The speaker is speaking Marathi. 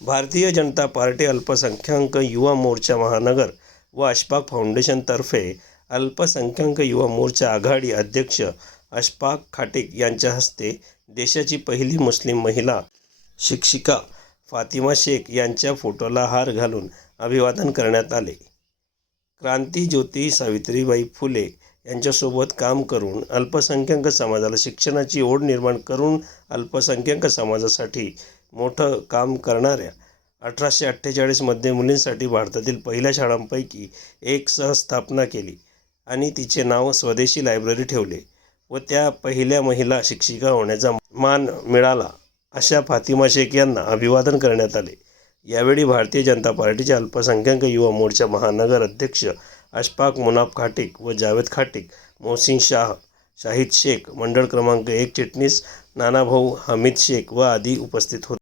भारतीय जनता पार्टी अल्पसंख्याक युवा मोर्चा महानगर व अशफाक फाउंडेशनतर्फे अल्पसंख्याक युवा मोर्चा आघाडी अध्यक्ष अशफाक खाटेक यांच्या हस्ते देशाची पहिली मुस्लिम महिला शिक्षिका फातिमा शेख यांच्या फोटोला हार घालून अभिवादन करण्यात आले. क्रांती ज्योती सावित्रीबाई फुले यांच्यासोबत काम करून अल्पसंख्याक समाजाला शिक्षणाची ओढ निर्माण करून अल्पसंख्याक समाजासाठी मोठं काम करणाऱ्या अठराशे अठ्ठेचाळीसमध्ये मुलींसाठी भारतातील पहिल्या शाळांपैकी एक सह स्थापना केली आणि तिचे नाव स्वदेशी लायब्ररी ठेवले व त्या पहिल्या महिला शिक्षिका होण्याचा मान मिळाला अशा फातिमा शेख यांना अभिवादन करण्यात आले. यावेळी भारतीय जनता पार्टीचे अल्पसंख्याक युवा मोर्चा महानगर अध्यक्ष अशफाक मुनाफ खाटिक व जावेद खाटिक मोहसिन शाह, शाहिद शेख, मंडळ क्रमांक एक चिटणीस नानाभाऊ हमीद शेख व आदी उपस्थित होते.